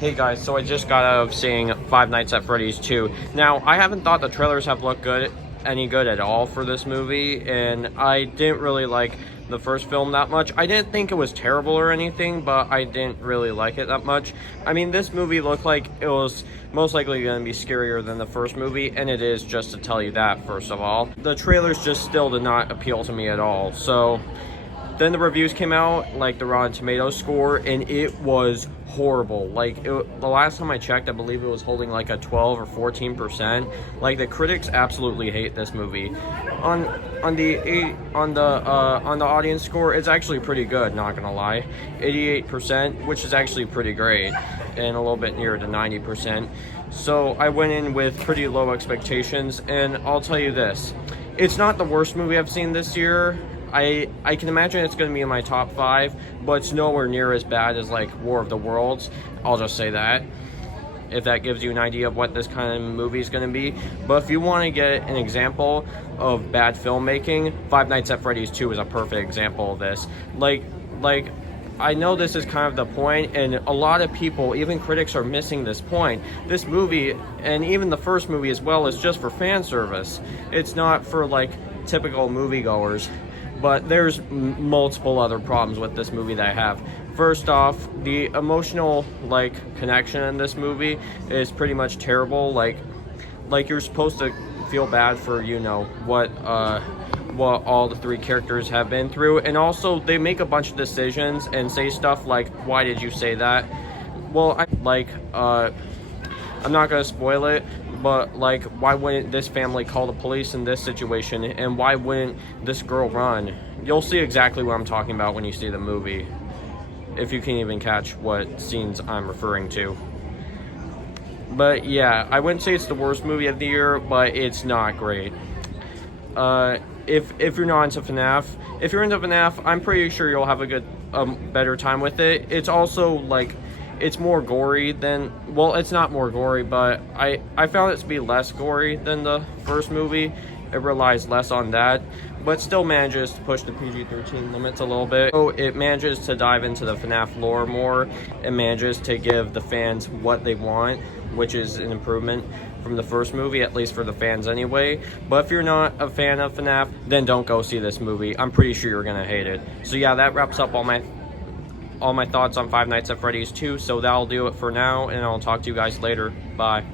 Hey guys, so I just got out of seeing Five Nights at Freddy's 2. Now, I haven't thought the trailers have looked any good at all for this movie, and I didn't really like the first film that much. I didn't think it was terrible or anything, but I didn't really like it that much. I mean, this movie looked like it was most likely going to be scarier than the first movie, and it is, just to tell you that, first of all. The trailers just still did not appeal to me at all, so then the reviews came out, like the Rotten Tomatoes score, and it was horrible. Like, the last time I checked, I believe it was holding like a 12 or 14%. Like, the critics absolutely hate this movie. On the audience score, it's actually pretty good, not gonna lie. 88%, which is actually pretty great, and a little bit nearer to 90%. So I went in with pretty low expectations, and I'll tell you this, it's not the worst movie I've seen this year. I can imagine it's going to be in my top 5, but it's nowhere near as bad as like War of the Worlds. I'll just say that, if that gives you an idea of what this kind of movie is going to be. But if you want to get an example of bad filmmaking, Five Nights at Freddy's 2 is a perfect example of this. Like I know this is kind of the point, and a lot of people, even critics, are missing this point. This movie, and even the first movie as well, is just for fan service. It's not for like typical moviegoers. But there's multiple other problems with this movie that I have. First off, the emotional connection in this movie is pretty much terrible. Like you're supposed to feel bad for what all the 3 characters have been through, and also they make a bunch of decisions and say stuff like, "Why did you say that?" Well, I'm not gonna spoil it, but like, why wouldn't this family call the police in this situation, and why wouldn't this girl run? You'll see exactly what I'm talking about when you see the movie, if you can even catch what scenes I'm referring to. But yeah, I wouldn't say it's the worst movie of the year, but it's not great. If you're not into FNAF, if you're into FNAF, I'm pretty sure you'll have a better time with it. It's also it's more gory than, well, it's not more gory, but I found it to be less gory than the first movie. It relies less on that, but still manages to push the PG-13 limits a little bit. So it manages to dive into the FNAF lore more. It manages to give the fans what they want, which is an improvement from the first movie, at least for the fans anyway. But if you're not a fan of FNAF, then don't go see this movie. I'm pretty sure you're gonna hate it. So yeah, that wraps up all my thoughts on Five Nights at Freddy's 2, so that'll do it for now, and I'll talk to you guys later. Bye.